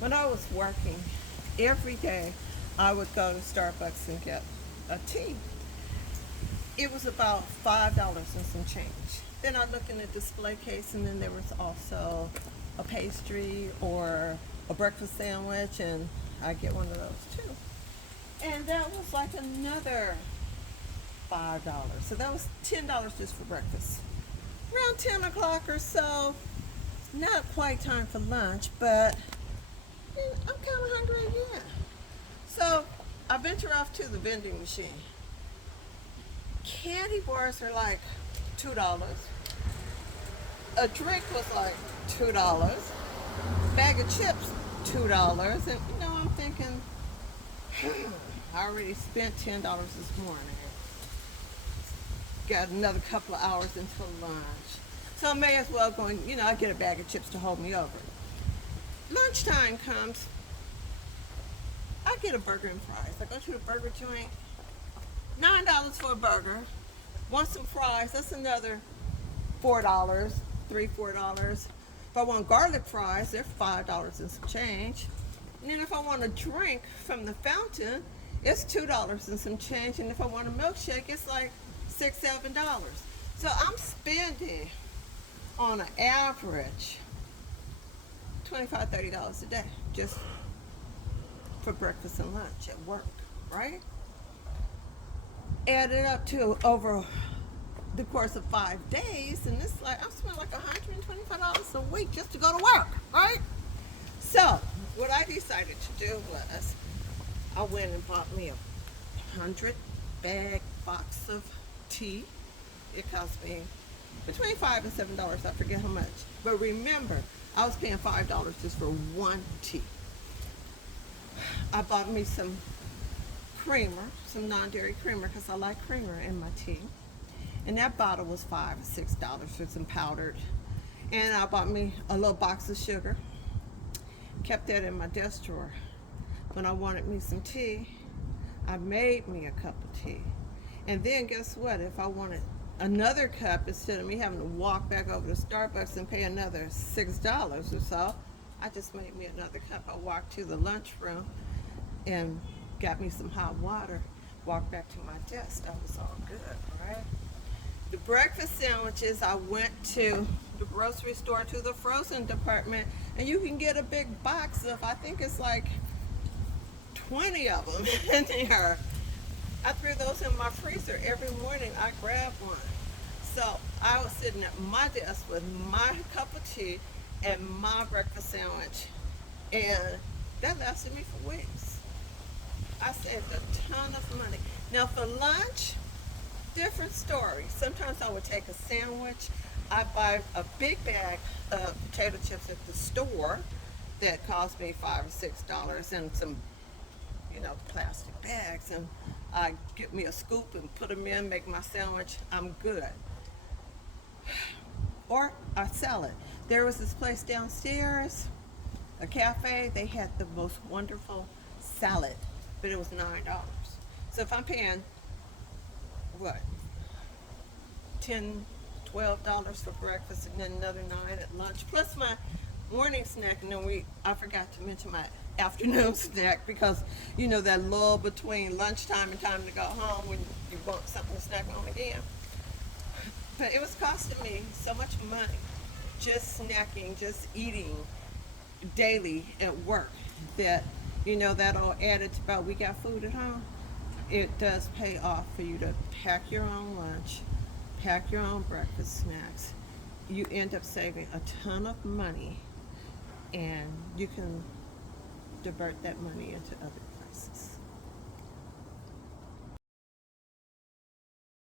When I was working, every day I would go to Starbucks and get a tea. It was about $5 and some change. Then I look in the display case, and then there was also a pastry or a breakfast sandwich, and I get one of those too. And that was like another $5. So that was $10 just for breakfast. Around 10 o'clock or so, not quite time for lunch, but I'm kind of hungry again. So I venture off to the vending machine. Candy bars are like $2. A drink was like $2. Bag of chips, $2. And I'm thinking, I already spent $10 this morning. Got another couple of hours until lunch. So I may as well go and, I get a bag of chips to hold me over. Lunchtime comes, I get a burger and fries. I go to the burger joint, $9 for a burger. Want some fries, that's another $4, $4. If I want garlic fries, they're $5 and some change. And then if I want a drink from the fountain, it's $2 and some change. And if I want a milkshake, it's like $6, $7. So I'm spending on an average $25, $30 a day just for breakfast and lunch at work, right? Add it up to over the course of 5 days, and it's like I'm spending like $125 a week just to go to work, right? So what I decided to do was I went and bought me a 100 bag box of tea. It cost me between $5 and $7, I forget how much. But remember, I was paying $5 just for one tea. I bought me some creamer, some non-dairy creamer, because I like creamer in my tea. And that bottle was $5 or $6 for some powdered. And I bought me a little box of sugar. Kept that in my desk drawer. When I wanted me some tea, I made me a cup of tea. And then guess what? If I wanted another cup, instead of me having to walk back over to Starbucks and pay another $6 or so, I just made me another cup. I walked to the lunchroom and got me some hot water, walked back to my desk. That was all good, right? The breakfast sandwiches, I went to the grocery store to the frozen department, and you can get a big box of, I think it's like 20 of them in there. I threw those in my freezer. Every morning I grabbed one. So I was sitting at my desk with my cup of tea and my breakfast sandwich, and that lasted me for weeks. I saved a ton of money. Now for lunch, different story. Sometimes I would take a sandwich. I buy a big bag of potato chips at the store that cost me $5 or $6, and some, plastic bags, and I get me a scoop and put them in, make my sandwich. I'm good. Or a salad. There was this place downstairs, a cafe. They had the most wonderful salad, but it was $9. So if I'm paying what, $10, $12 for breakfast, and then another 9 at lunch, plus my morning snack, and then I forgot to mention my afternoon snack, because that lull between lunchtime and time to go home when you want something to snack on again. But it was costing me so much money just snacking, just eating daily at work, that that all added to about, we got food at home. It does pay off for you to pack your own lunch, pack your own breakfast snacks. You end up saving a ton of money, and you can divert that money into other places.